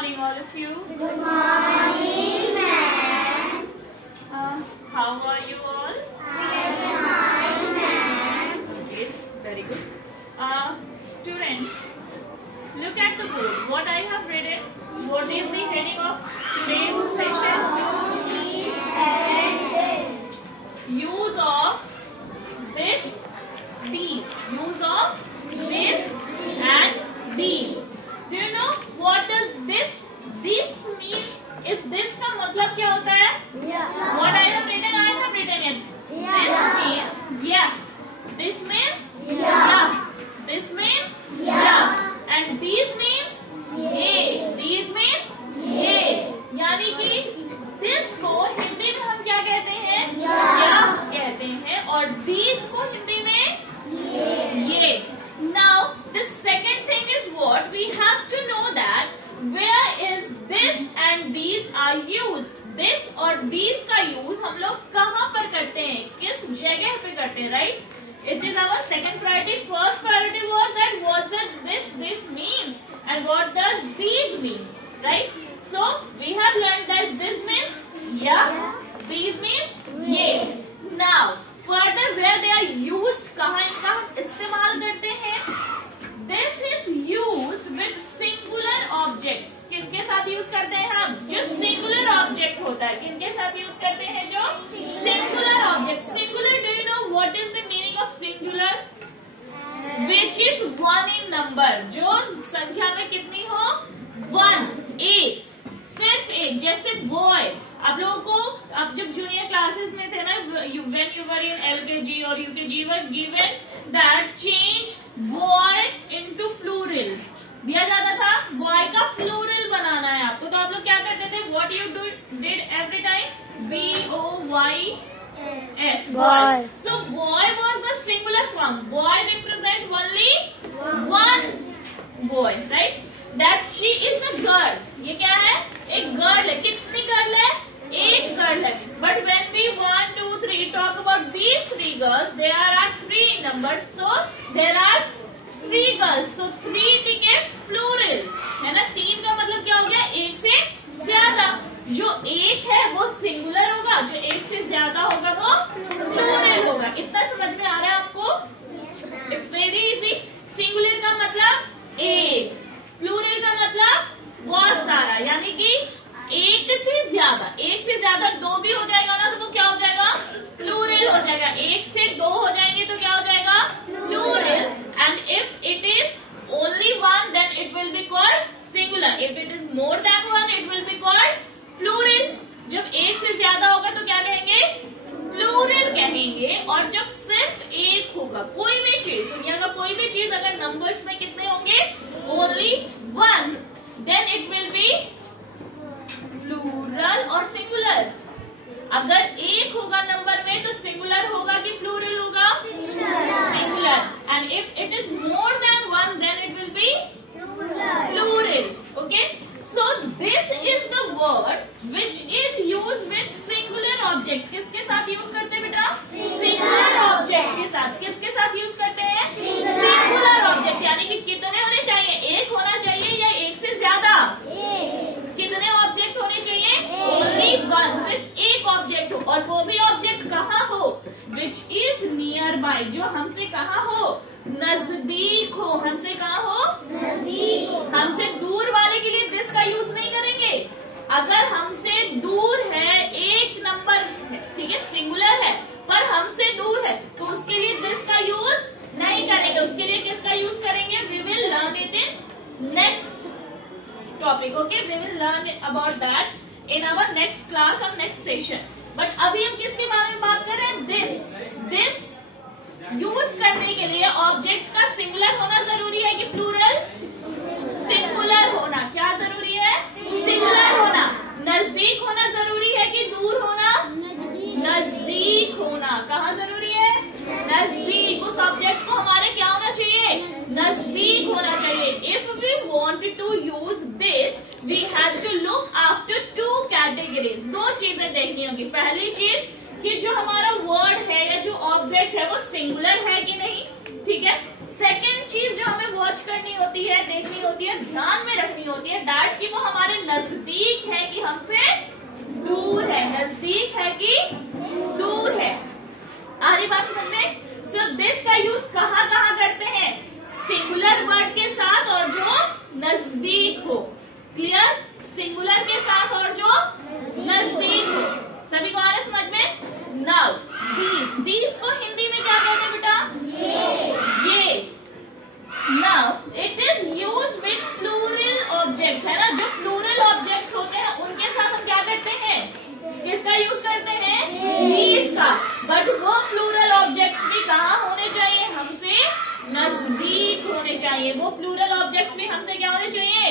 morning, all of you. Good morning, ma'am. How are you all? I am fine, ma'am. Okay, very good. Students, look at the board. What I have written. What is the heading of today's session? Use of this, these. Use of this and these. Do you know what does this mean? Is this का मतलब क्या होता है? What I have written it. This means yeah. This means yeah. This means yeah. And these means ये. These means ये. यानी कि this को हिंदी में हम क्या कहते हैं? या कहते हैं और these को हिंदी में ये. Now the second thing is what we have to know that where is this and these are used. This और these का use हम लोग कहाँ पर करते हैं? किस जगह पे करते हैं? Right? It is our second priority. First priority was that what does this means and what does these means. Right? So we have learned that this means yeah, these means ये. Now further where they are used, कहाँ इनका हम इस्तेमाल करते हैं? This is used with singular objects. किनके साथ use करते हैं हम? जो singular object होता है. किनके साथ यूज करते हैं? जो singular object. Singular, do you know what is the meaning of singular? Which is one in number. जो संख्या में कितनी हो? One, एक. सिर्फ एक. जैसे boy. आप लोगों को अब जब जूनियर क्लासेस में थे ना, when you were in LKG or UKG, were given that change boy into plural. दिया जाता था boy का plural बनाना है आपको. तो आप लोग क्या करते थे? What you did every time? BOY S. Boy. So boy was the singular form. Boy represent only one boy, right? That she is a girl. ये क्या है? एक girl है. कितनी girl है? एक girl है. But when we 1, 2, 3 talk about these 3 girls, there are 3 numbers. So there are 3 girls. So 3 indicates plural. है ना? 3 का मतलब क्या हो गया? एक से ज्यादा. जो एक है वो सिंगुलर होगा, जो एक से ज्यादा होगा वो प्लूरल होगा. इतना समझ में आ रहा है आपको? It's very easy. सिंगुलर का मतलब एक, प्लूरल का मतलब बहुत सारा. यानी कि एक से ज्यादा. एक से ज्यादा 2 भी हो जाएगा ना तो वो क्या हो जाएगा? प्लूरल हो जाएगा. 1 से 2 हो जाएंगे तो क्या हो जाएगा? Plural. And if it is only 1 then it will be called singular. If it is more than 1 it will be called plural. जब 1 से ज्यादा होगा तो क्या कहेंगे? प्लूरल कहेंगे. और जब सिर्फ एक होगा, कोई भी चीज, दुनिया का कोई भी चीज अगर नंबर्स में कितने होंगे? Only 1, then it will be plural और सिंगुलर. अगर एक होगा नंबर में तो सिंगुलर होगा कि प्लूरल होगा? Singular. And if it is more than 1 then it will be plural. Okay. So this is the word which is used with singular object. किसके साथ यूज करते हैं बेटा? Singular object के साथ. किसके साथ यूज करते हैं? Singular object. यानी कि कितने होने चाहिए? एक होना चाहिए या एक से ज्यादा? कितने ऑब्जेक्ट होने चाहिए? Only one. सिर्फ एक ऑब्जेक्ट हो और वो भी ऑब्जेक्ट कहाँ हो? Which is nearby. जो हमसे कहाँ हो? नजदीक हो. हमसे कहाँ हो? नजदीक. हमसे दूर वाले के लिए दिस का यूज नहीं करेंगे. अगर हमसे दूर है, एक नंबर है, ठीक है, सिंगुलर है, पर हमसे दूर है तो उसके लिए दिस का यूज नहीं करेंगे. उसके लिए किसका यूज करेंगे? We will learn it in next topic. Okay, we will learn about that in our next class और नेक्स्ट सेशन. बट अभी हम किसके बारे में बात कर रहे हैं? दिस यूज करने के लिए ऑब्जेक्ट का सिंगुलर होना जरूरी है कि प्लूरल? सिंगुलर होना. क्या जरूरी है? सिंगुलर होना. नजदीक होना जरूरी है कि दूर होना? नजदीक होना. कहाँ जरूरी है? नजदीक. उस ऑब्जेक्ट को हमारे क्या होना चाहिए? नजदीक होना चाहिए. If we want to use this we have to look after 2 categories. 2 चीजें देखनी होगी. पहली चीज कि जो हमारा वर्ड है या जो ऑब्जेक्ट है वो सिंगुलर है कि नहीं. ठीक है. सेकेंड चीज जो हमें वॉच करनी होती है, देखनी होती है, ध्यान में रखनी होती है दैट कि वो हमारे साथ। बट वो प्लूरल ऑब्जेक्ट्स भी कहाँ होने चाहिए? हमसे नजदीक होने चाहिए। वो प्लूरल ऑब्जेक्ट्स भी हमसे क्या होने चाहिए?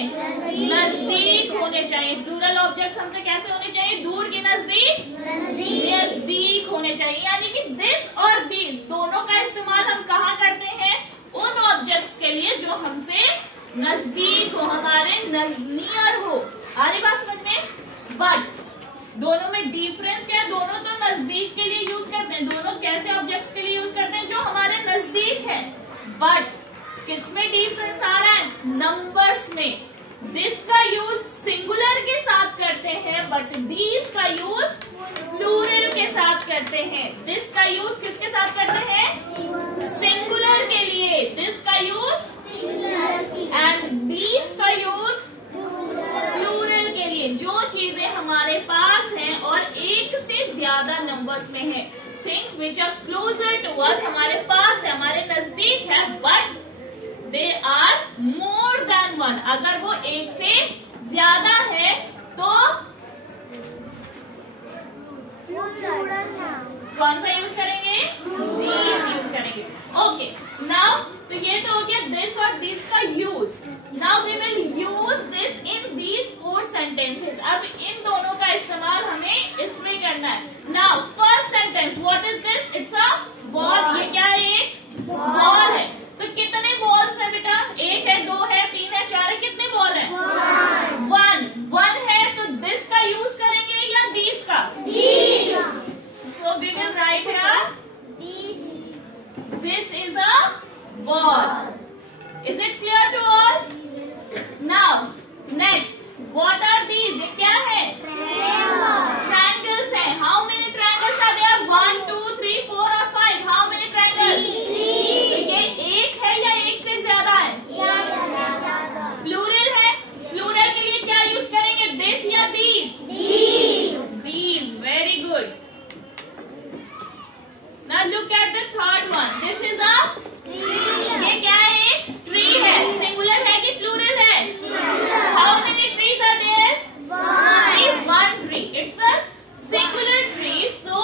नजदीक होने चाहिए। प्लूरल ऑब्जेक्ट्स हमसे कैसे होने चाहिए? दूर के नजदीक, नजदीक होने चाहिए। यानी कि दिस और दिस दोनों का इस्तेमाल हम कहाँ करते हैं? उन ऑब्जेक्ट्स के लिए जो हमसे नजदीक हो, हमारे नियर हो। आ रही बात समझ में? बट दोनों में डिफरेंस क्या है? दोनों तो नजदीक के लिए यूज करते हैं। दोनों कैसे ऑब्जेक्ट्स के लिए यूज करते हैं? जो हमारे नजदीक है। बट किसमें डिफरेंस आ रहा है? नंबर्स में। दिस का यूज सिंगुलर के साथ करते हैं, बट दीज का यूज प्लूरल के साथ करते हैं। दिस का यूज किसके साथ करते हैं? सिंगुलर के लिए। दिस का यूज एंड दीज का यूज प्लूरल के लिए। जो चीजें हमारे पास हैं और एक से ज्यादा नंबर्स में है, things which are closer to us, हमारे पास है, हमारे नजदीक है, but they are more than one. अगर वो एक से ज्यादा है तो कौन सा यूज करेंगे? दीज यूज करेंगे। ओके, नाउ तो ये तो हो गया दिस और दिस का use. Now we will use this in these 4 sentences. अब इन दोनों का इस्तेमाल हमें इसमें करना है। Now first sentence, what is this? It's a ball. ये क्या है? एक बॉल है। तो कितने बॉल्स है बेटा? 1 है, 2 है, 3 है, 4 है। कितने बॉल है? 1 है। तो दिस का यूज करेंगे या दीज का? So we will write here, this is a ball. Is it clear to all? Now, next, what are these? ये क्या है? Triangles है. How many triangles are there? 1, 2, 3, 4 or 5? How many triangles? तो ये एक है या एक से ज्यादा है? प्लूरल है. प्लूरल के लिए क्या यूज करेंगे? दिस या these? These. Very good. Now look at the third one. This is a ये क्या है? एक ट्री है. सिंगुलर है कि प्लूरल है? How many trees are there? One tree. It's a singular tree. So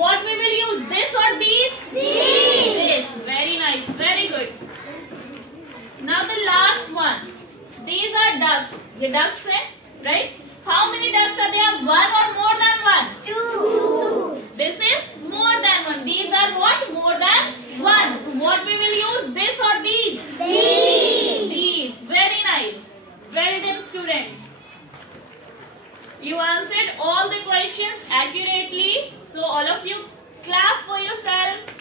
what we will use? This or these? This. Very nice. Very good. Now the last one. These are ducks. ये ducks है, right? How many ducks are there? 1 or more than 1? 2. This is more than 1. These are what? More than 1. So what we will use? This or these? These. Very nice. Well done, students. You answered all the questions accurately. So all of you clap for yourself.